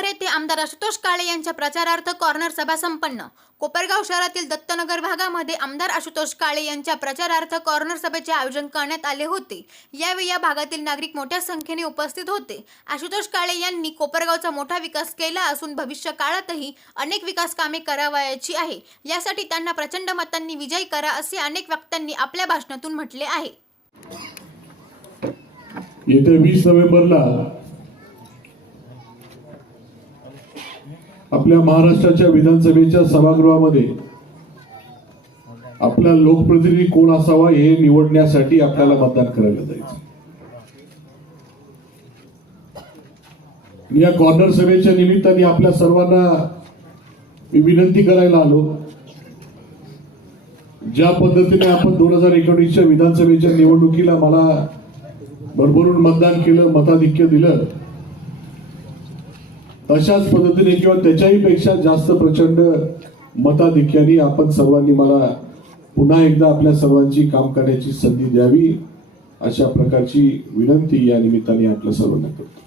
कोपरगाव येथे आमदार आशुतोष काळे यांच्या प्रचारार्थ कॉर्नर सभा संपन्न। कोपरगाव शहरातील दत्तनगर भागामध्ये आमदार आशुतोष काळे यांच्या प्रचारार्थ कॉर्नर सभेचे आयोजन करण्यात आले होते। यावेळी या भागातील नागरिक मोठ्या संख्येने उपस्थित होते। आशुतोष काळे यांनी कोपरगावचा मोठा विकास केला असून भविष्य काळातही अनेक विकास कामे करावयाची आहे, यासाठी त्यांना प्रचंड मतांनी विजयी करा असे अनेक वक्त्यांनी आपल्या भाषणातून म्हटले आहे। येत्या 20 नोव्हेंबरला आपल्या महाराष्ट्राच्या विधानसभेच्या सभागृहामध्ये आपला लोकप्रतिनिधी कोण असावा हे निवडण्यासाठी आपल्याला मतदान करायला जायचं। या कॉर्नर सभेच्या निमित्ताने आपल्या सर्वांना मी विनंती करायला आलो, ज्या पद्धतीने आपण 2019च्या विधानसभेच्या निवडणुकीला मला भरभरून मतदान केलं, मताधिक्य दिलं, अशाच पद्धतीने किंवा त्याच्याही पेक्षा जास्त प्रचंड मताधिक्याने आपण सर्वांनी मला पुन्हा एकदा आपल्या सर्वांची काम करण्याची संधी द्यावी, अशा प्रकारची विनंती या निमित्ताने आपल्या सर्वांना करतो।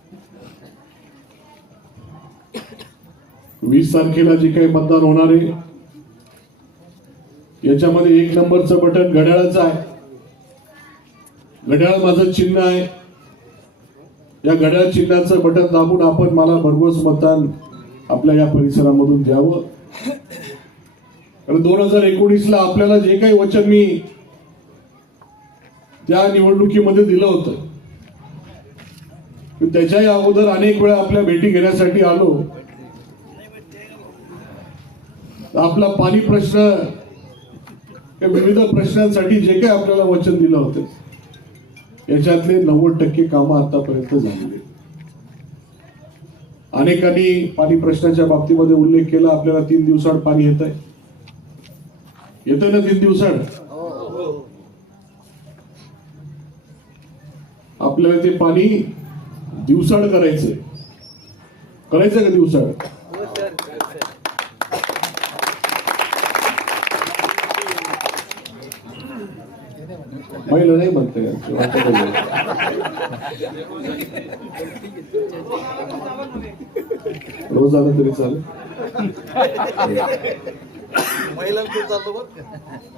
20 तारखेला जे काही मतदान होणार आहे याच्यामध्ये 1 नंबरचं बटन घड्याळाचं आहे। घड्याळ माझं चिन्ह आहे। या घड्याळ चिन्हाचं बटन दाबून आपण मला भरघोस मतदान आपल्या या परिसरामधून द्यावं। कारण 2019ला आपल्याला जे काही वचन मी त्या निवडणुकीमध्ये दिलं होतं, त्याच्याही अगोदर अनेक वेळा आपल्या भेटी घेण्यासाठी आलो। आपला पाणी प्रश्न, विविध प्रश्नांसाठी जे काही आपल्याला वचन दिलं होतं याच्यातले 90% कामं आतापर्यंत झालेले। अनेकांनी पाणी प्रश्नाच्या बाबतीमध्ये उल्लेख केला, आपल्याला 3 दिवसाआड पाणी येत आहे, येतं ना 3 दिवसाआड। आपल्याला ते पाणी दिवसाआड करायचं का दिवसाआड? महिला नाही म्हणते रोज आलं तरी चालेल।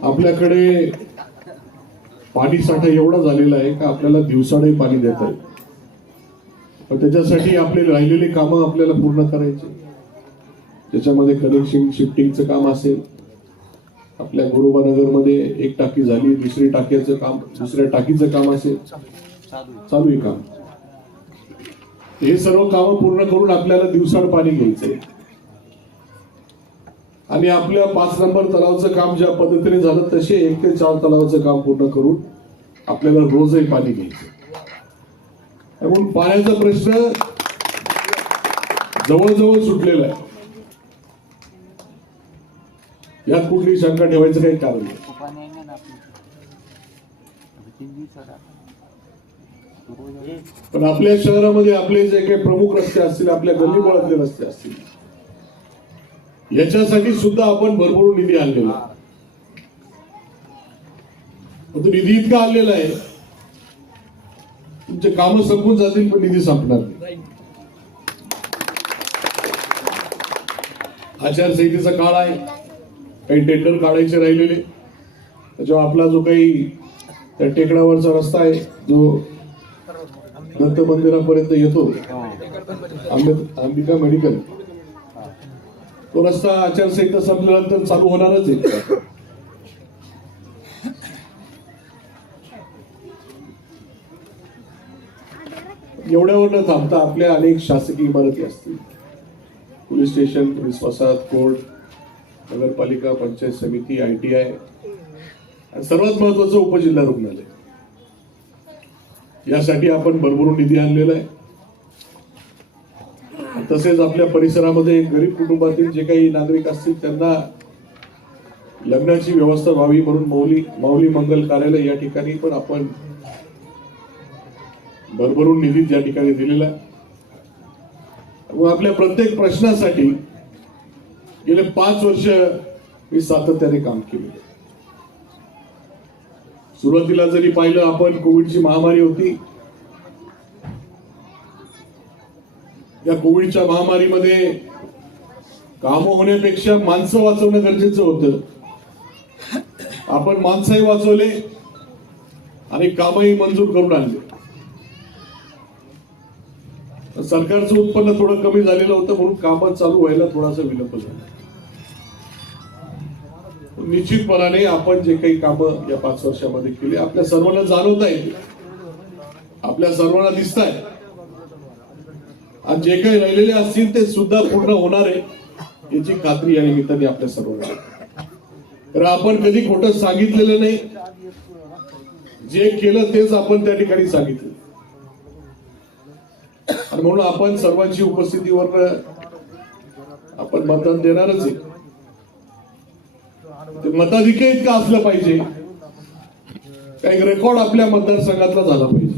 आपल्याकडे पाणी साठा एवढा झालेला आहे का आपल्याला दिवसाडे पाणी देत आहे, पण त्याच्यासाठी आपले राहिलेले कामं आपल्याला पूर्ण करायचे। त्याच्यामध्ये कनेक्शन शिफ्टिंगचं काम असेल, आपल्या गुरुबानगर मध्ये 1 टाकी झाली, दुसऱ्या टाकीचं काम असेल, चालू आहे काम। हे सर्व कामं पूर्ण करून आपल्याला दिवसाड पाणी घ्यायचंय। आणि आपल्या 5 नंबर तलावाचं काम ज्या पद्धतीने झालं तसे 1 ते 4 तलावाचं काम पूर्ण करून आपल्याला रोजही पाणी घ्यायचं। म्हणून पाण्याचा प्रश्न जवळजवळ सुटलेला आहे, यात कुठली शंका ठेवायचं काही कारण नाही। पण आपल्या शहरामध्ये आपले जे काही प्रमुख रस्ते असतील, आपल्या गल्लीबोळातले रस्ते असतील, याच्यासाठी सुद्धा आपण भरभरून निधी आणलेला आहे। निधी इतका आणलेला आहे, तुमचे कामं संपून जातील पण निधी संपणार नाही। आचारसंहितेचा काळ आहे, काही टेंडर काढायचे राहिलेले, त्याच्यावर आपला जो काही त्या टेकडावरचा रस्ता आहे जो दत्त मंदिरापर्यंत येतो, अंबिका मेडिकल, तो रस्ता आचारसंहिता संपल्यानंतर चालू होणारच आहे। एवढ्यावर न थांबता आपल्या अनेक शासकीय इमारती असतील, पोलीस स्टेशन, पोलीस वसाहत, कोर्ट, नगरपालिका, पंचायत समिती, ITI, सर्वात महत्वाचं उपजिल्हा रुग्णालय, यासाठी आपण भरभरून निधी आणलेला आहे। तसेच आपल्या परिसरामध्ये गरीब कुटुंबातील जे काही नागरिक असतील त्यांना लग्नाची व्यवस्था व्हावी म्हणून माऊली मंगल कार्यालय या ठिकाणी पण आपण भरभरून निधी या ठिकाणी दिलेला आहे। आपल्या प्रत्येक प्रश्नासाठी गेले 5 वर्ष मी सातत्याने काम केले। सुरुवातीला जरी पाहिलं आपण, कोविडची महामारी होती, या कोविडच्या महामारीमध्ये कामं होण्यापेक्षा माणसं वाचवणं गरजेचं होतं. आपण माणसंही वाचवले आणि कामही मंजूर करून आणले. सरकारचं उत्पन्न थोडं कमी झालेलं होतं म्हणून कामं चालू व्हायला थोडासा विलंब झाला. निश्चितपणाने आपण जे काही कामं या 5 वर्षामध्ये केली आपल्या सर्वांना जाणवत आहे, आपल्या सर्वांना दिसत आहे. आणि जे काही राहिलेले असतील ते सुद्धा पूर्ण होणार आहे याची खात्री या निमित्ताने आपल्या सर्वांना. तर आपण कधी खोटं सांगितलेलं नाही, जे केलं तेच आपण त्या ठिकाणी सांगितलं. आणि म्हणून आपण सर्वांची उपस्थितीवर आपण मतदान देणारच आहे. ते मताधिक्य इतकं असलं पाहिजे, काही रेकॉर्ड आपल्या मतदारसंघातला झाला पाहिजे.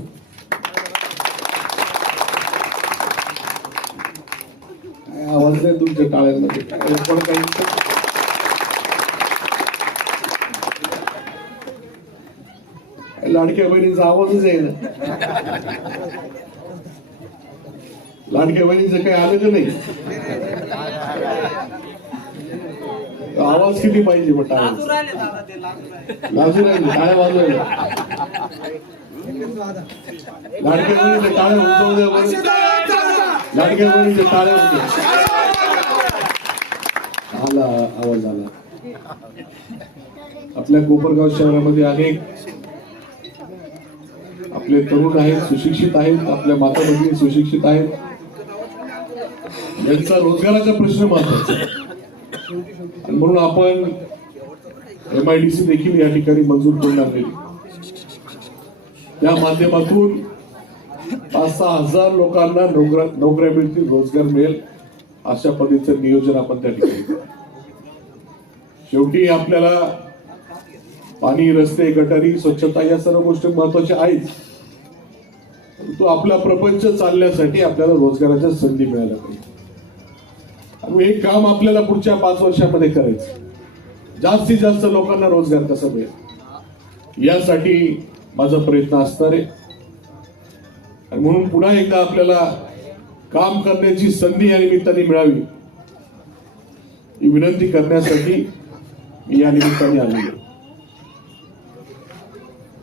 काय आवाज नाही तुमच्या टाळ्यांमध्ये, रेकॉर्ड काही लाडक्या बहिणीचा आवाजच आहे ना. लाडक्या बहिणीचं काही आलं का नाही? आवाज किती पाहिजे मग टाळ्या लाजू राहिले, टाळ्या वाजवायला. लाडक्या बहिणीच्या टाळ्या उंचवू द्या बरं. लाडक्या बहिणीच्या टाळ्या आला आवाज आला. आपल्या कोपरगाव शहरामध्ये अनेक आपले तरुण आहेत, सुशिक्षित आहेत, आपल्या माता भगिनी सुशिक्षित आहेत. यांचा रोजगाराचा प्रश्न महत्वाचा आहे. आणि म्हणून आपण MIDC देखील या ठिकाणी मंजूर करून आणलेली. त्या माध्यमातून 5-6 हजार लोकांना नोकऱ्या मिळतील, रोजगार मिळेल अशा पद्धतीचं नियोजन आपण त्या ठिकाणी करू. शेवटी आपल्याला पाणी, रस्ते, गटारी, स्वच्छता या सर्व गोष्टी महत्वाच्या आहेत. तो आपला प्रपंच चालण्यासाठी आपल्याला रोजगाराच्या संधी मिळाल्या पाहिजे. आणि हे काम आपल्याला पुढच्या 5 वर्षामध्ये करायचं. जास्तीत जास्त लोकांना रोजगार कसा मिळेल यासाठी माझा प्रयत्न असणार आहे. आणि म्हणून पुन्हा एकदा आपल्याला काम करण्याची संधी या निमित्ताने मिळावी ही विनंती करण्यासाठी मी या निमित्ताने आलेलो आहे.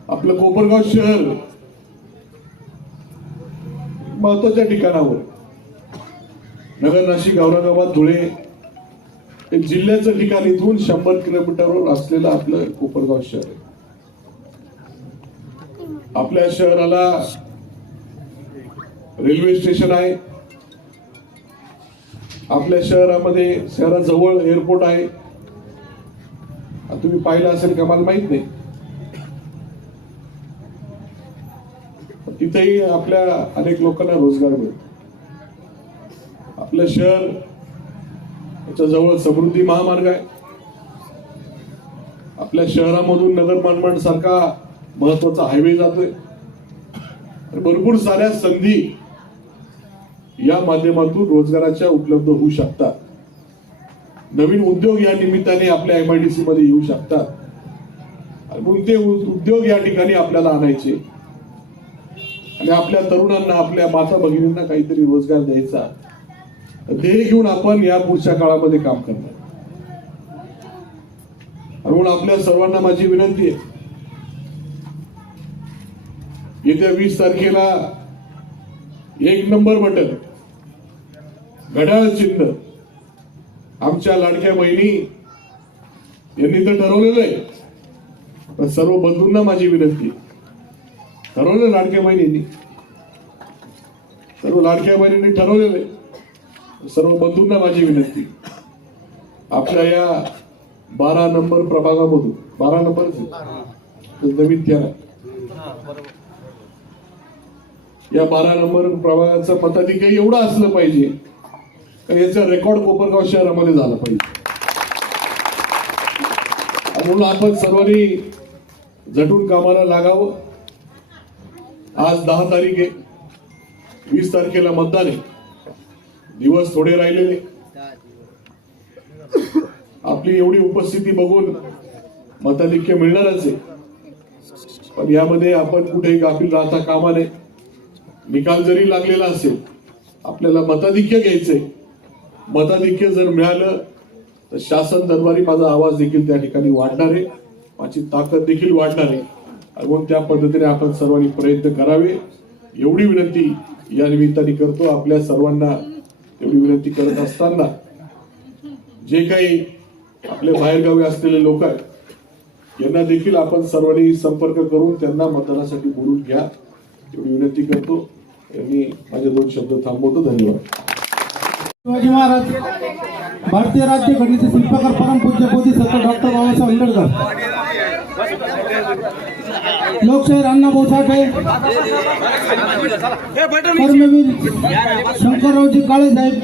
आपलं कोपरगाव शहर महत्वाच्या ठिकाणावर, नगर, नाशिक, औरंगाबाद, धुळे हे जिल्ह्याचं ठिकाण इथून 100 किलोमीटरवर असलेलं आपलं कोपरगाव शहर आहे. आपल्या शहराला रेल्वे स्टेशन आहे. आपल्या शहरामध्ये शहराजवळ एअरपोर्ट आहे. तुम्ही पाहिलं असेल का मला माहित नाही. तिथेही आपल्या अनेक लोकांना रोजगार मिळतो. आपलं शहर याच्या जवळ समृद्धी महामार्ग आहे. आपल्या शहरामधून नगर मनमाड सारखा महत्वाचा हायवे जातोय. भरपूर साऱ्या संधी या माध्यमातून रोजगाराच्या उपलब्ध होऊ शकतात. नवीन उद्योग या निमित्ताने आपल्या MIDC मध्ये येऊ शकतात. म्हणून ते उद्योग या ठिकाणी आपल्याला आणायचे आणि आपल्या तरुणांना, आपल्या माता भगिनींना काहीतरी रोजगार द्यायचा ध्येय घेऊन आपण या पुढच्या काळामध्ये काम करणार. म्हणून आपल्या सर्वांना माझी विनंती आहे, येत्या 20 तारखेला 1 नंबर बटन, घड्याळ चिन्ह आमच्या लाडक्या बहिणी यांनी तर ठरवलेलं आहे. पण सर्व बंधूंना माझी विनंती, ठरवलं लाडक्या बहिणींनी, सर्व लाडक्या बहिणींनी ठरवलेलं आहे. सर्व बंधूंना माझी विनंती, आपल्या या 12 नंबर प्रभागामधून, 12 नंबर नवीन केला, या 12 नंबर प्रभागाचं मताधिक्य एवढं असलं पाहिजे का याचा रेकॉर्ड कोपरगाव शहरामध्ये झाला पाहिजे. म्हणून आपण सर्वांनी झटून कामाला लागावं. आज 10 तारीख आहे, 20 तारखेला मतदान आहे. दिवस थोडे राहिलेले. आपली एवढी उपस्थिती बघून मताधिक्य मिळणारच आहे. पण यामध्ये आपण कुठेही गाफील राहता कामा नये. निकाल जरी लागलेला असेल आपल्याला मताधिक्य घ्यायचंय. मताधिक्य जर मिळालं तर शासन दरबारी माझा आवाज देखील त्या ठिकाणी वाढणार आहे, माझी ताकद देखील वाढणार आहे. म्हणून त्या पद्धतीने आपण सर्वांनी प्रयत्न करावे एवढी विनंती या निमित्ताने करतो. आपल्या सर्वांना एवढी विनंती करत असताना जे काही आपले बाहेरगावी असलेले लोक आहेत यांना देखील आपण सर्वांनी संपर्क करून त्यांना मतदानासाठी बोलून घ्या एवढी विनंती करतो. यांनी माझे 2 शब्द थांबवतो. धन्यवाद. शिवाजी महाराज भारतीय राज्यघटनेचे शिल्पकार परमपूज्य बोधिसत्व डॉक्टर बाबासाहेब आंबेडकर, लोकशाहीर अण्णाभाऊ साठे, कर्मवीर शंकररावजी काळे साहेब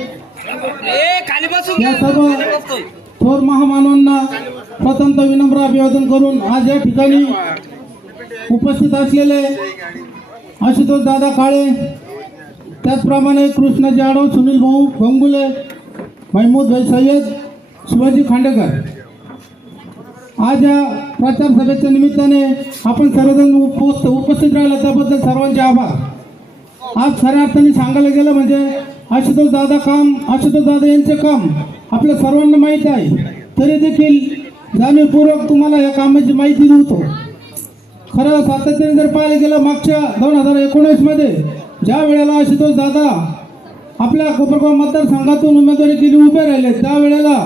या सर्व थोर महामानवांना प्रथमतः विनम्र अभिवादन करून आज या ठिकाणी उपस्थित असलेले आशुतोष दादा काळे, त्याचप्रमाणे कृष्णाजी आडव, सुनील भाऊ गंगुले, महमूद भाई सय्यद, शिवाजी खांडेकर, आज या प्रचार सभेच्या निमित्ताने आपण सर्वजण उपस्थित राहिला त्याबद्दल सर्वांचे आभार. आज खऱ्या अर्थाने सांगायला गेलं म्हणजे आशुतोष दादा यांचे काम आपल्या सर्वांना माहीत आहे, तरी देखील जाणीवपूर्वक तुम्हाला या कामाची माहिती देतो. खरं सातत्याने जर पाहायला गेलं मागच्या 2019 मध्ये ज्या वेळेला आशुतोष दादा आपल्या कोपरगाव मतदारसंघातून उमेदवारी केली उभे राहिले त्यावेळेला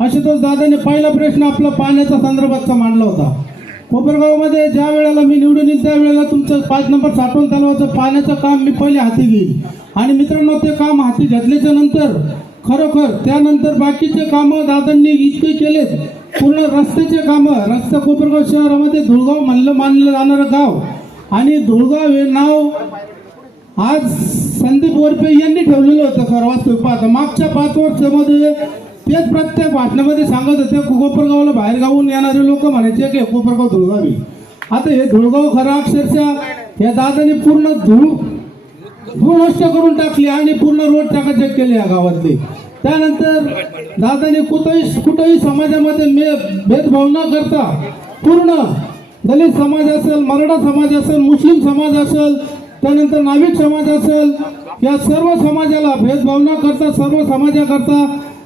आशुतोष दादाने पहिला प्रश्न आपला पाण्याच्या संदर्भातचा मांडला होता. कोपरगावमध्ये ज्या वेळेला मी निवडून येईल त्यावेळेला तुमचं 5 नंबर साठवण तलावाचं पाण्याचं काम मी पहिले हाती घेईल. आणि मित्रांनो, ते काम हाती घेतल्याच्या नंतर खरोखर त्यानंतर बाकीचे कामं दादांनी इतके केलेत. पूर्ण रस्त्याचे कामं, रस्ता कोपरगाव शहरामध्ये धुळगाव मानलं जाणारं गाव आणि धुळगाव हे नाव आज संदीप वरपे यांनी ठेवलेलं होतं. खरं वास्तविक पाहता मागच्या 5 वर्षामध्ये तेच प्रत्येक भाषणामध्ये सांगत होते. कोपरगावला बाहेर गावून येणारे लोक म्हणायचे की कोपरगाव धुळगावी. आता हे धुळगाव खरं अक्षरशः या दादाने पूर्ण धूळ नष्ट करून टाकली आणि पूर्ण रोड चकाचक केले या गावातले. त्यानंतर दादाने कुठेही समाजामध्ये भेदभाव न करता पूर्ण दलित समाज असेल, मराठा समाज असेल, मुस्लिम समाज असेल, त्यानंतर नाभिक समाज असेल, या सर्व समाजाला भेदभाव न करता सर्व समाजाकरता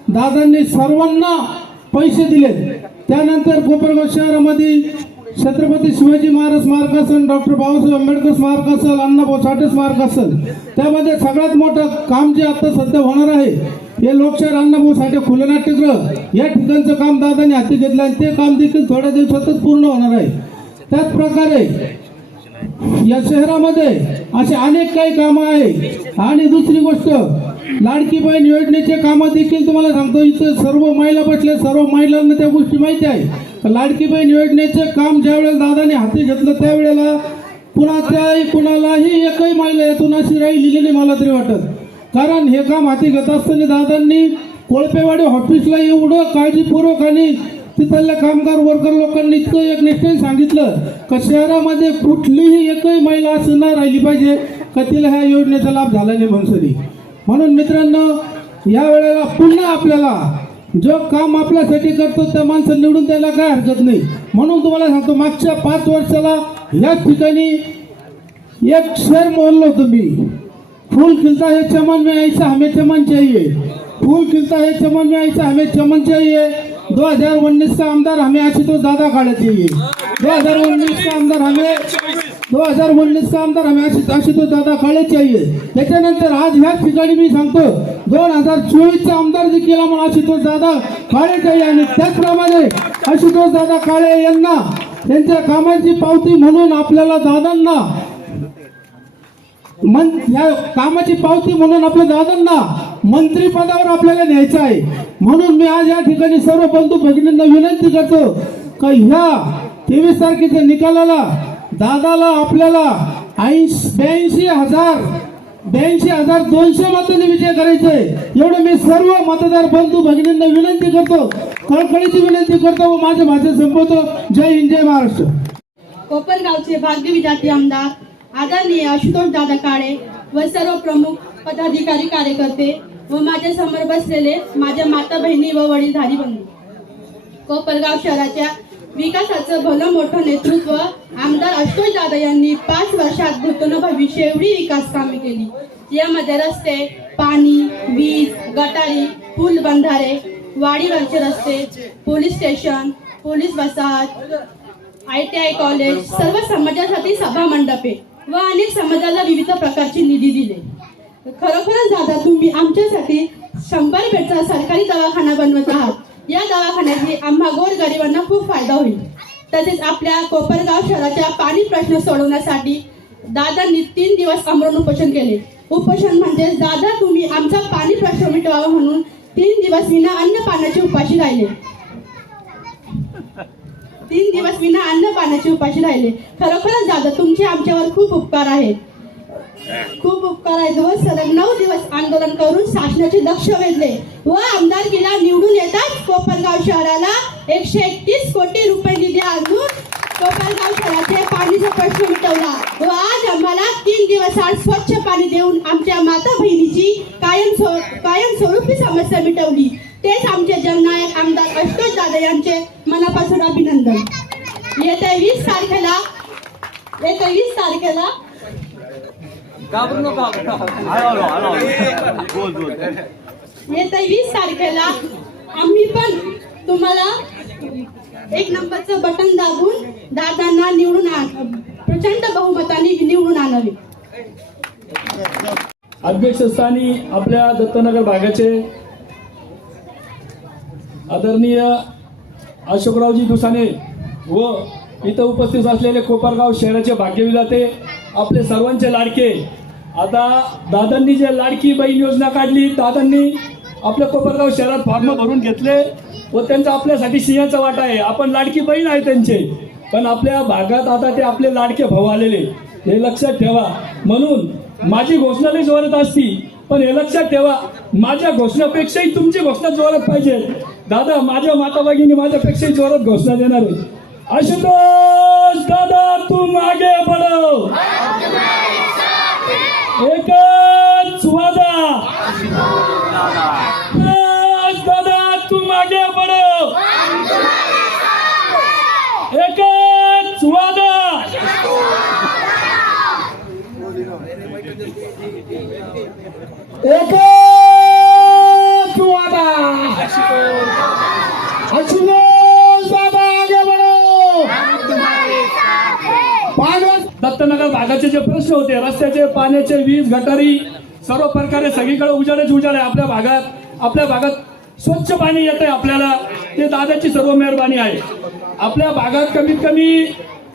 दादांनी सर्वांना पैसे दिले. त्यानंतर कोपरगाव शहरामध्ये छत्रपती शिवाजी महाराज स्मारक असेल, डॉक्टर बाबासाहेब आंबेडकर स्मारक असेल, अण्णाभाऊ साठे स्मारक असेल, त्यामध्ये सगळ्यात मोठं काम जे आता सध्या होणार आहे हे लोकशाहीर अण्णाभाऊ साठे खुलं नाट्यगृह या ठिकाणचं काम दादांनी हाती घेतलं आणि ते काम देखील थोड्या दिवसातच पूर्ण होणार आहे. त्याच प्रकारे या शहरामध्ये असे अनेक काही कामं आहेत. आणि दुसरी गोष्ट, लाडकी बहीण योजनेचे कामं देखील तुम्हाला सांगतो, इथं सर्व महिला बसले, सर्व महिलांना त्या गोष्टी माहिती आहे. लाडकी बहीण योजनेचे काम ज्या वेळेला दादाने हाती घेतलं त्यावेळेला कुणालाही एकही महिला यातून अशी राहिलेली नाही मला तरी वाटत. कारण हे काम हाती घेत असताना दादांनी कोळपेवाडी ऑफिसला एवढं काळजीपूर्वक आणि तिथल्या कामगार वर्कर लोकांनी इतकं एक निष्ठेने सांगितलं का शहरामध्ये कुठलीही एकही महिला असं न राहिली पाहिजे का तिला ह्या योजनेचा लाभ झाला नाही म्हणून. म्हणून मित्रांनो, या वेळेला पुन्हा आपल्याला जो काम आपल्यासाठी करतो त्या माणसं निवडून द्यायला काय हरकत नाही. म्हणून तुम्हाला सांगतो, मागच्या 5 वर्षाला याच ठिकाणी एक शेर बोललो होतो मी, फूल खिलता है चमन में ऐसा हमें चमन चाहिए, फूल खिलता है चमन में ऐसा हमें चमन चाहिए. 2019 का आमदार हमें आशुतोष दादा काळे चाहिए. 2019 का आमदार हमें आशुतोष दादा काळे चाहिए. त्याच्यानंतर आज ह्याच ठिकाणी मी सांगतो 2024चा आमदार देखील आम्हाला आशुतोष दादा काळे चाहिए. आणि त्याचप्रमाणे आशुतोष दादा काळे यांना त्यांच्या कामाची पावती म्हणून आपल्याला दादांना या कामाची पावती म्हणून आपल्या दादांना मंत्रिपदावर आपल्याला न्यायचं आहे. म्हणून मी आज या ठिकाणी सर्व बंधू भगिनींना विनंती करतो का ह्या 23 तारखेच्या निकालाला दादाला आपल्याला 82,200 मतांनी विजय करायचा आहे. एवढं मी सर्व मतदार बंधू भगिनींना विनंती करतो, कळकळीची विनंती करतो व माझे भाषण संपवतो. जय हिंद, जय महाराष्ट्र. कोपरगावचे भाग्य विधाते आमदार आदरणीय आशुतोष दादा काळे व सर्व प्रमुख पदाधिकारी कार्यकर्ते व माझ्या समोर बसलेले माझ्या माता बहिणी व वडीलधारी बंधू, कोपरगाव शहराच्या विकासाचं भलं मोठं नेतृत्व आमदार आशुतोष दादा यांनी 5 वर्षात भूतोलभविष्य एवढी विकास कामे केली. यामध्ये रस्ते, पाणी, वीज, गटारी, पूल, बंधारे, वाडीवरचे रस्ते, पोलीस स्टेशन, पोलीस वसाहत, ITI कॉलेज, सर्व समाजासाठी सभा मंडपे व अनेक समाजाला विविध प्रकारची निधी दिले. खरोखरच दादा तुम्ही आमच्यासाठी 100 बेडचा सरकारी दवाखाना बनवत आहात. या दवाखान्याची आम्हा गोरगरिबांना खूप फायदा होईल. तसेच आपल्या कोपरगाव शहराच्या पाणी प्रश्न सोडवण्यासाठी दादांनी 3 दिवस आमरण उपोषण केले. उपोषण म्हणजे दादा तुम्ही आमचा पाणी प्रश्न मिटवावा म्हणून 3 दिवस विना अन्न पाण्याची उपाशी राहिले. 3 दिवस विना अन्न पाण्याची उपाशी राहिले. खरोखरच दादा तुमचे आमच्यावर खूप उपकार आहेत. व सलग 9 दिवस आंदोलन करून शासनाचे लक्ष वेधले व आमदारकीला निवडून येताच कोपरगाव शहराला 131 कोटी रुपये निधी आणून कोपरगाव शहराचे पाणीचा प्रश्न मिटवला व आज आम्हाला 3 दिवस आड स्वच्छ पाणी देऊन आमच्या माता बहिणीची कायमस्वरूपी समस्या मिटवली. तेच आमचे जननायक आमदार आशुतोष दादा यांचे मनापासून अभिनंदन. येत्या 20 तारखेला आम्ही पण तुम्हाला 1 नंबरचं बटन दाबून दादांना प्रचंड बहुमताने निवडून आणावे. अध्यक्षस्थानी आपल्या दत्तनगर भागाचे आदरणीय अशोकरावजी दुसाने व इथं उपस्थित असलेले कोपरगाव शहराचे भाग्यविधाते आपले सर्वांचे लाडके. आता दादांनी जे लाडकी बहीण योजना काढली, दादांनी आपल्या कोपरगाव शहरात फॉर्म भरून घेतले व त्यांचा आपल्यासाठी सिंहाचा वाटा आहे. आपण लाडकी बहीण आहे त्यांचे, पण आपल्या भागात आता ते आपले लाडके भाऊ आलेले, हे लक्षात ठेवा. म्हणून माझी घोषणा लई जोरात असती, पण हे लक्षात ठेवा माझ्या घोषणापेक्षाही तुमची घोषणा जोरात पाहिजे. दादा माझ्या माता भगिनी माझ्यापेक्षाही जोरात घोषणा देणार आहे. आशुतोष दादा तुम आगे बढ़ो, एकच वादा. दादा तुम आगे बढ़ो, एकच वादा. एकच वादा. आशुतोष दादा आगे बढ़ो. दत्तनगर भागाचे जे प्रश्न होते, रस्त्याचे, पाण्याचे, वीज, गटारी, सर्व प्रकारे सगळीकडे उजाडच उजाड आहे. आपल्या भागात स्वच्छ पाणी येत आहे आपल्याला, ते दादाची सर्व मेहरबानी आहे. आपल्या भागात कमीत कमी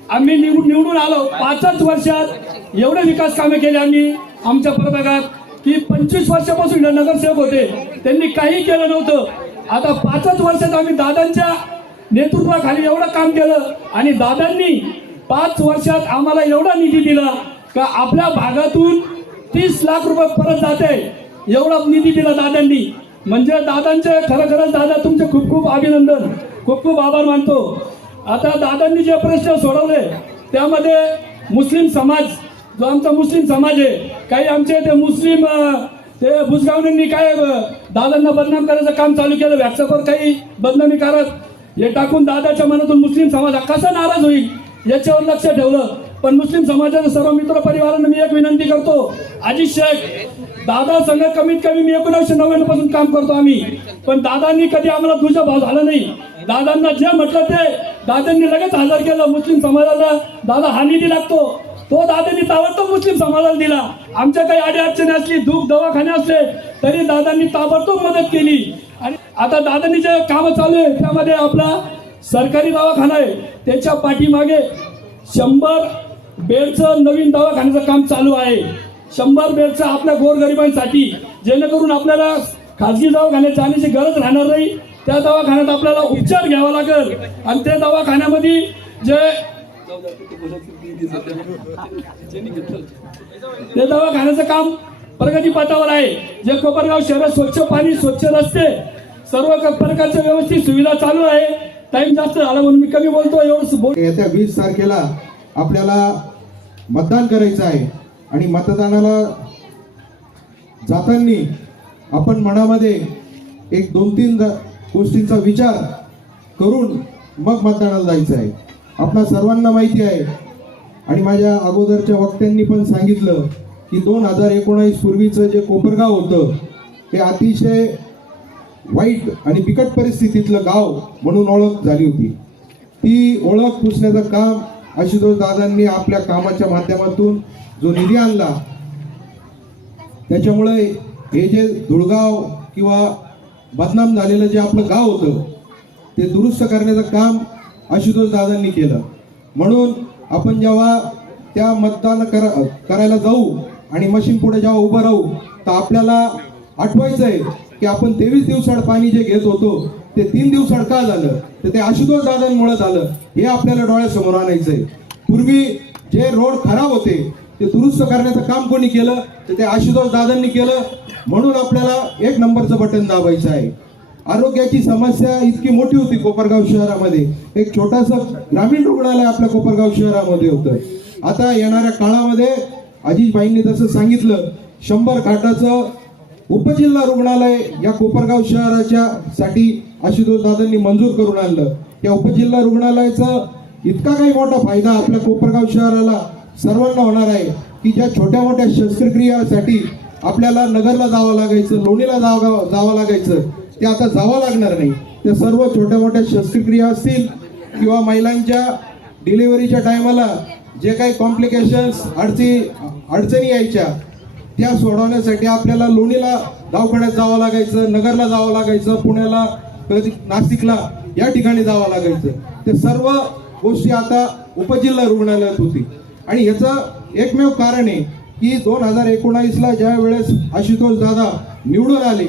आम्ही निवडून आलो 5च वर्षात एवढे विकास कामे केले आम्ही आमच्या प्रभागात की 25 वर्षापासून नगरसेवक होते, त्यांनी काही केलं नव्हतं. आता 5च वर्षात आम्ही दादांच्या नेतृत्वाखाली एवढं काम केलं आणि दादांनी 5 वर्षात आम्हाला एवढा निधी दिला का आपल्या भागातून 30 लाख रुपये परत जाते, एवढा निधी दिला दादांनी. म्हणजे दादांचे खरंच दादा तुमचे खूप खूप अभिनंदन, खूप खूप आभार मानतो. आता दादांनी जे प्रश्न सोडवले त्यामध्ये मुस्लिम समाज, जो आमचा मुस्लिम समाज आहे, काही आमचे ते मुस्लिम ते भुजगावणींनी काय दादांना बदनाम करायचं काम चालू केलं, व्हॉट्सअपवर काही बदनामी करत हे टाकून दादाच्या मनातून मुस्लिम समाज कसा नाराज होईल याच्यावर लक्ष ठेवलं. पण मुस्लिम समाजाच्या सर्व मित्र परिवारांना मी एक विनंती करतो, अजित शेख दादा संघ कमीत कमी मी 1999 पासून काम करतो आम्ही, पण दादांनी कधी आम्हाला तुझा भाव झाला नाही. दादांना जे म्हटलं ते दादांनी लगेच हजर केलं. मुस्लिम समाजाला दादा हा निधी लागतो, तो दादांनी ताबडतोब मुस्लिम समाजाला दिला. आमच्या काही अडचणी असली, दुःख दवाखाने असले तरी दादांनी ताबडतोब मदत केली. आणि आता दादांनी जे कामं चालू आहे त्यामध्ये आपला सरकारी दवाखाना आहे, त्याच्या पाठीमागे 100 बेडचं नवीन दवाखान्याचं काम चालू आहे. 100 बेडचं आपल्या गोरगरिबांसाठी, जेणेकरून आपल्याला खाजगी दवाखान्यात जाण्याची गरज राहणार नाही. त्या दवाखान्यात आपल्याला उपचार घ्यावा लागेल आणि त्या दवाखान्यामध्ये ते दवाखान्याचं काम प्रगतीपथावर आहे. जे कोपरगाव शहरात स्वच्छ पाणी, स्वच्छ रस्ते, सर्व प्रकारच्या व्यवस्थित सुविधा चालू आहे. टाइम जास्त झाला म्हणून मी कमी बोलतो. एवढं येत्या 20 तारखेला आपल्याला मतदान करायचं आहे आणि मतदानाला जाताना आपण मनामध्ये एक 2-3 गोष्टींचा विचार करून मग मतदानाला जायचं आहे. आपणा सर्वांना माहिती आहे आणि माझ्या अगोदरच्या वक्त्यांनी पण सांगितलं की 2019 पूर्वीचं जे कोपरगाव होतं हे अतिशय वाईट आणि बिकट परिस्थितीतलं गाव म्हणून ओळख झाली होती. ती ओळख पुसण्याचं काम आशुतोष दादांनी आपल्या कामाच्या माध्यमातून जो निधी आणला त्याच्यामुळे हे जे धुळगाव किंवा बदनाम झालेलं जे आपलं गाव होतं ते दुरुस्त करण्याचं काम आशुतोष दादांनी केलं. म्हणून आपण जेव्हा त्या मतदान करायला जाऊ आणि मशीन पुढे जेव्हा उभं राहू तर आपल्याला आठवायचं आहे की आपण 23 दिवसाड पाणी जे घेत होतो ते 3 दिवसाड का झालं तर ते आशुतोष दादांमुळे झालं हे आपल्याला डोळ्यासमोर आणायचं आहे. पूर्वी जे रोड खराब होते ते दुरुस्त करण्याचं काम कोणी केलं तर ते आशुतोष दादांनी केलं. म्हणून आपल्याला 1 नंबरचं बटन दाबायचं आहे. आरोग्याची समस्या इतकी मोठी होती कोपरगाव शहरामध्ये. एक छोटंसं ग्रामीण रुग्णालय आपल्या कोपरगाव शहरामध्ये होतं. आता येणाऱ्या काळामध्ये अजितभाईंनी जसं सांगितलं 100 खाटाचं उपजिल्हा रुग्णालय या कोपरगाव शहराच्या साठी आशुतोष दादांनी मंजूर करून आणलं. या उपजिल्हा रुग्णालयाचा इतका काही मोठा फायदा आपल्या कोपरगाव शहराला सर्वांना होणार आहे की ज्या छोट्या मोठ्या शस्त्रक्रियासाठी आपल्याला नगरला जावं लागायचं, लोणीला जावं लागायचं ते आता जावं लागणार नाही. त्या सर्व छोट्या मोठ्या शस्त्रक्रिया असतील किंवा महिलांच्या डिलिव्हरीच्या टायमाला जे काही कॉम्प्लिकेशन्स अडचणी यायच्या त्या सोडवण्यासाठी आपल्याला लोणीला दवाखान्यात जावं लागायचं, नगरला जावं लागायचं, पुण्याला, कधी नाशिकला या ठिकाणी जावं लागायचं. ते सर्व गोष्टी आता उपजिल्हा रुग्णालयात होती. आणि याचं एकमेव कारण आहे की 2019ला ज्या वेळेस आशुतोष दादा निवडून आले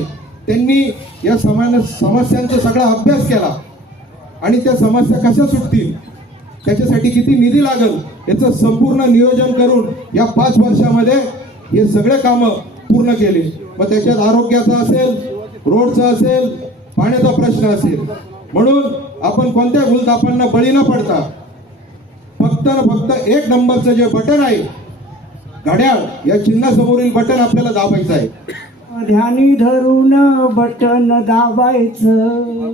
त्यांनी या समस्यांचा सगळा अभ्यास केला आणि त्या समस्या कशा सुटतील त्याच्यासाठी किती निधी लागेल याचं संपूर्ण नियोजन करून या 5 वर्षामध्ये हे सगळे कामं पूर्ण केले. मग त्याच्यात आरोग्याचा असेल, रोडचा असेल, पाण्याचा प्रश्न असेल. म्हणून आपण कोणत्या भूलथापांना बळी न पडता फक्त 1 नंबरचं जे बटन आहे घड्याळ या चिन्हासमोरील बटन आपल्याला दाबायचं आहे. ध्यानी धरून बटन दाबायचं,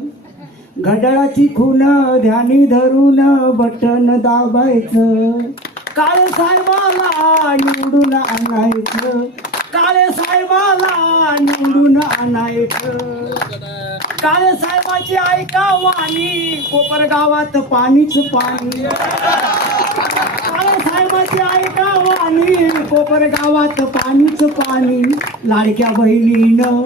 घड्याळाची खून ध्यानी धरून बटन दाबायचं, काळे साहेबाला निवडून आणायचं, काळे साहेबाला निवडून आणायचं, काळे साहेबाची ऐका वाणी कोपरगावात पाणीच पाणी, काळे साहेबाची ऐका वाणी कोपरगावात पाणीच पाणी, लाडक्या बहिणीनं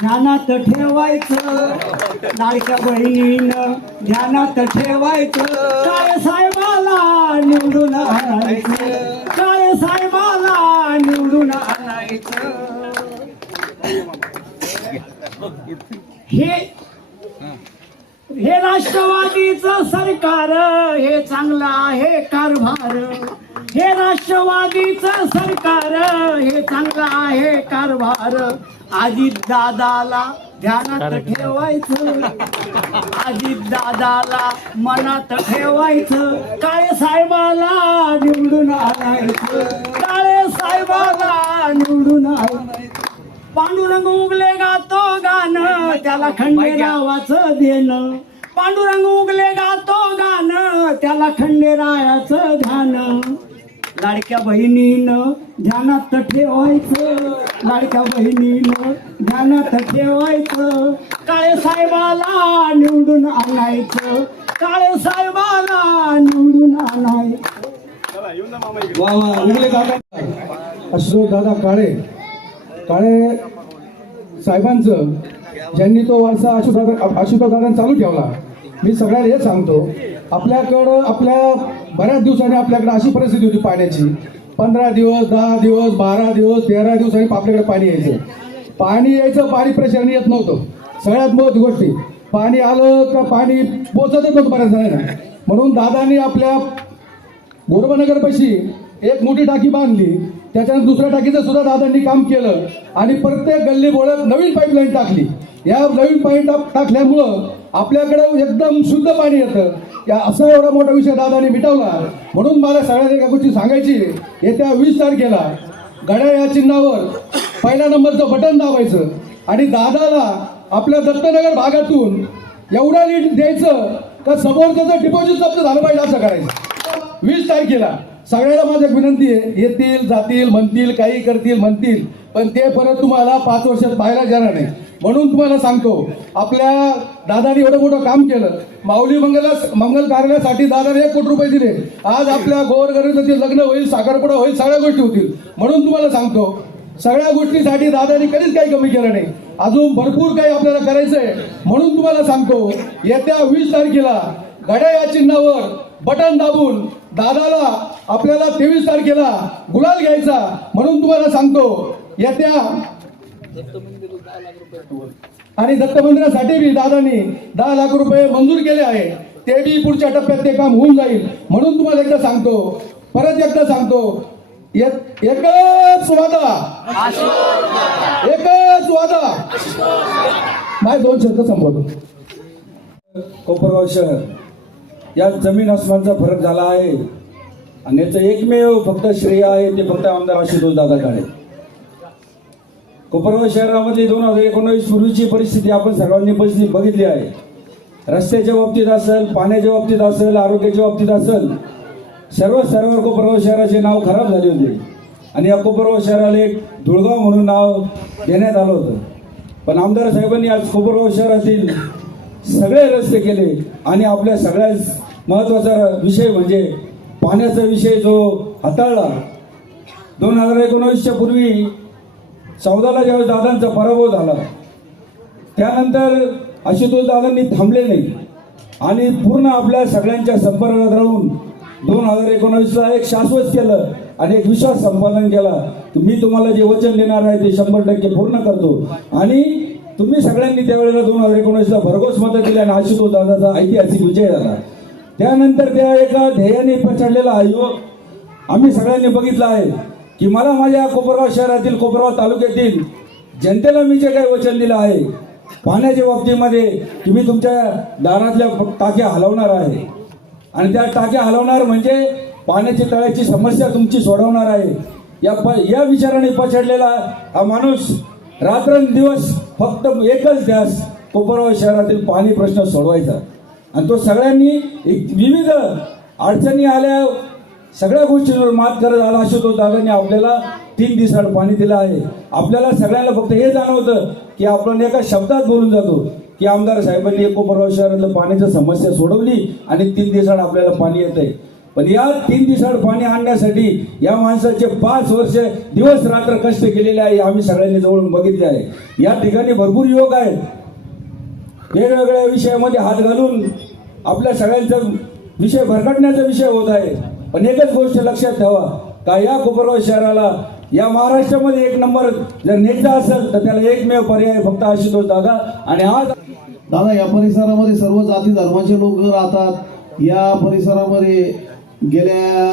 ध्यानात ठेवायचं, लाडक्या बहिणीनं ध्यानात ठेवायचं, काळे साहेबाला निवडून आणायचं, काळे साहेबाला निवडून आणायचं. हे राष्ट्रवादीचं सरकार हे चांगलं आहे कारभार, हे राष्ट्रवादीचं सरकार हे चांगलं आहे कारभार, अजित दादाला ध्यानात ठेवायचं, अजित दादाला मनात ठेवायचं, काळे साहेबाला निवडून आणायचं, काळे साहेबाला निवडून आणायचं. पांडुरंग उगले गातो गाणं त्याला खंडेरावाचं देणं, पांडुरंग उगले गातो गाणं त्याला खंडेरायाचं ध्यान, लाडक्या बहिणीनं ध्यानात ठेवायचं, लाडक्या बहिणीनं ध्यानात ठेवायचं, काळे साहेबाला निवडून आणायचं, काळे साहेबाला निवडून आणायचं. वा वा उगले दादा आशुतोष दादा काळे साहेबांचं ज्यांनी तो वारसा आशुतोष दादांनी चालू ठेवला. मी सगळ्यांना हे सांगतो आपल्याकडं बऱ्याच दिवसांनी आपल्याकडे अशी परिस्थिती होती पाण्याची 15 दिवस 10 दिवस 12 दिवस 13 दिवसांनी आपल्याकडे पाणी यायचं पाणी प्रेशरने येत नव्हतं. सगळ्यात महत्त्वाची गोष्टी पाणी आलं का पाणी पोचतच नव्हतं बऱ्याच जणांना. म्हणून दादांनी आपल्या गोरबनगरपाशी एक मोठी टाकी बांधली, त्याच्यानंतर दुसऱ्या टाकीचं सुद्धा दादांनी काम केलं आणि प्रत्येक गल्ली बोळ्यात नवीन पाईपलाईन टाकली. या नवीन पाईप टाकल्यामुळं आपल्याकडे एकदम शुद्ध पाणी येतं. या असा एवढा मोठा विषय दादांनी मिटवला. म्हणून मला सगळ्यांना एका गोष्टी सांगायची, येत्या 20 तारखेला घड्याळ या चिन्हावर पहिल्या नंबरचं बटन दाबायचं आणि दादाला आपल्या दत्तनगर भागातून एवढा लीड द्यायचं का समोरचं डिपॉझिट जप्त झालं पाहिजे असं करायचं. 20 तारखेला सगळ्याला माझी एक विनंती आहे, येतील जातील म्हणतील काही करतील म्हणतील, पण ते परत तुम्हाला 5 वर्षात पाहायला जाणार नाही. म्हणून तुम्हाला सांगतो, आपल्या दादाने एवढं मोठं काम केलं. माऊली मंगल कार्यासाठी दादाने 1 कोटी रुपये दिले. आज आपल्या गोरगरीबाचे लग्न होईल, साखरपुडा होईल, सगळ्या गोष्टी होतील. म्हणून तुम्हाला सांगतो, सगळ्या गोष्टीसाठी दादाने कधीच काही कमी केलं नाही. अजून भरपूर काही आपल्याला करायचं आहे. म्हणून तुम्हाला सांगतो, येत्या 20 तारखेला घड्याळ या चिन्हावर बटन दाबून दादाला आपल्याला 23 तारखेला गुलाल घ्यायचा. म्हणून तुम्हाला सांगतो, येत्या आणि दत्त मंदिरासाठी बी दादांनी 10 लाख रुपये मंजूर केले आहे. ते बी पुढच्या टप्प्यात ते काम होऊन जाईल. म्हणून तुम्हाला एकदा सांगतो, परत एकदा सांगतो, एकच वादा, एकच वादा. माझे 2 शब्द संपवतो. कोपरगाव शहर या जमीन आसमानचा फरक झाला आहे आणि याचं एकमेव फक्त श्रेय आहे ते फक्त आमदार आशुतोष दादा काळे. कोपरगाव शहरामध्ये 2019 पूर्वीची परिस्थिती आपण सर्वांनी बघितली आहे. रस्त्याच्या बाबतीत असेल, पाण्याच्या बाबतीत असेल, आरोग्याच्या बाबतीत असेल, सर्व कोपरगाव शहराचे नाव खराब झाले होते आणि या कोपरगाव शहराला एक धुळगाव म्हणून नाव देण्यात आलं होतं. पण आमदार साहेबांनी आज कोपरगाव शहरातील सगळे रस्ते केले आणि आपल्या सगळ्यात महत्त्वाचा विषय म्हणजे पाण्याचा विषय जो हाताळला. 2019च्या पूर्वी 14ला ज्यावेळेस दादांचा पराभव झाला, त्यानंतर आशुतोष दादांनी थांबले नाही आणि पूर्ण आपल्या सगळ्यांच्या संपर्कात राहून 2019ला एक शाश्वत केलं आणि एक विश्वास संपादन केला की मी तुम्हाला जे वचन देणार आहे ते 100% पूर्ण करतो. आणि तुम्ही सगळ्यांनी त्यावेळेला 2019ला भरघोस मतं दिली आणि आशुतोष दादाचा ऐतिहासिक विजय झाला. त्यानंतर त्या एका ध्येयाने पछाडलेला युवक आम्ही सगळ्यांनी बघितला आहे की मला माझ्या कोपरगाव शहरातील, कोपरगाव तालुक्यातील जनतेला मी जे काही वचन दिलं आहे पाण्याच्या बाबतीमध्ये की मी तुमच्या दारातल्या टाक्या हलवणार आहे आणि त्या टाक्या हलवणार म्हणजे पाण्याची तळ्याची समस्या तुमची सोडवणार आहे. या विचाराने पछाडलेला हा माणूस रात्रंदिवस फक्त एकच ध्यास कोपरगाव शहरातील पाणी प्रश्न सोडवायचा आणि तो सगळ्यांनी विविध अडचणी आल्या, सगळ्या गोष्टींवर मात करत आला. आशुतोष दादांनी आपल्याला 3 दिवसाआड पाणी दिलं आहे. आपल्याला सगळ्यांना फक्त हे जाणवतं की आपण एका शब्दात बोलून जातो की आमदार साहेबांनी कोपरगाव शहरातलं पाण्याची समस्या सोडवली आणि 3 दिवसाआड आपल्याला पाणी येत आहे. पण या 3 दिवसाआड पाणी आणण्यासाठी या माणसाचे 5 वर्ष दिवस रात्र कष्ट केलेले आहे. आम्ही सगळ्यांनी जवळून बघितले आहे. या ठिकाणी भरपूर युवक आहेत, वेगवेगळ्या विषयामध्ये हात घालून आपल्या सगळ्यांचा विषय भरकटण्याचा विषय होत आहे. पण एकच गोष्ट लक्षात ठेवा का या कोपरगाव शहराला या महाराष्ट्रामध्ये 1 नंबर जर न्यायचा असेल तर त्याला एकमेव पर्याय फक्त आशुतोष दादा. आणि आज दादा, या परिसरामध्ये सर्व जाती धर्माचे लोक राहतात. या परिसरामध्ये गेल्या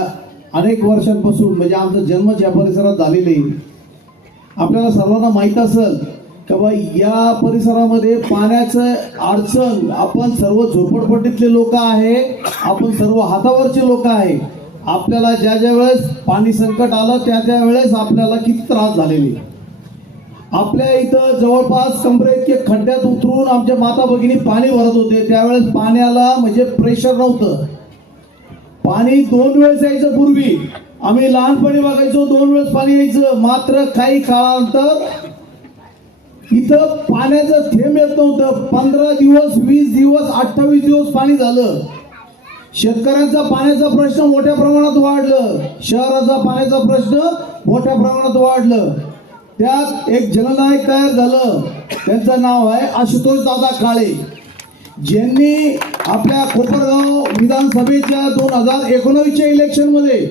अनेक वर्षांपासून म्हणजे आमचा जन्मच या परिसरात झालेले. आपल्याला सर्वांना माहीत असेल का बा या परिसरामध्ये पाण्याचं अडचण, आपण सर्व झोपडपट्टीतले लोक आहे, आपण सर्व हातावरचे लोक आहे. आपल्याला ज्या ज्या वेळेस पाणी संकट आलं त्या वेळेस आपल्याला किती त्रास झालेले. आपल्या इथं जवळपास कमरे इतके खड्ड्यात उतरून आमच्या माता भगिनी पाणी भरत होते. त्यावेळेस पाण्याला म्हणजे प्रेशर नव्हतं. पाणी 2 वेळेस यायचं. पूर्वी आम्ही लहानपणी बघायचो 2 वेळेस पाणी यायचं. मात्र काही काळानंतर इथं पाण्याचं थेंब येत नव्हतं. 15 दिवस, 20 दिवस, 28 दिवस पाणी झालं. शेतकऱ्यांचा पाण्याचा प्रश्न मोठ्या प्रमाणात वाढलं. शहराचा पाण्याचा प्रश्न मोठ्या प्रमाणात वाढलं. त्यात एक जननायक तयार झालं. त्यांचं नाव आहे आशुतोष दादा काळे, ज्यांनी आपल्या कोपरगाव विधानसभेच्या 2019च्या इलेक्शनमध्ये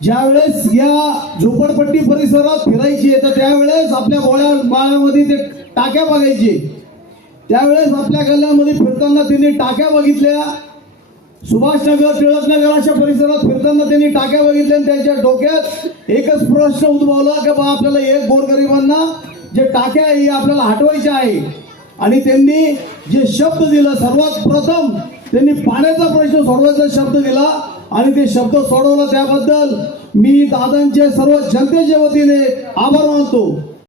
ज्यावेळेस या झोपडपट्टी परिसरात फिरायचे तर त्यावेळेस आपल्या बाळामध्ये ते टाक्या बघायचे. त्यावेळेस आपल्या गल्ल्यामध्ये फिरताना त्यांनी टाक्या बघितल्या. सुभाषनगर, टिळकनगर अशा परिसरात फिरताना त्यांनी टाक्या बघितल्या आणि त्यांच्या डोक्यात एकच प्रश्न उद्भवला की बा आपल्याला एक गोरगरिबांना जे टाक्या आहे आपल्याला हटवायच्या आहे. आणि त्यांनी जे शब्द दिला, सर्वात प्रथम त्यांनी पाण्याचा प्रश्न सोडवायचा शब्द दिला आणि ते शब्द सोडवला. त्याबद्दल मी दादांचे सर्व जनतेच्या वतीने आभार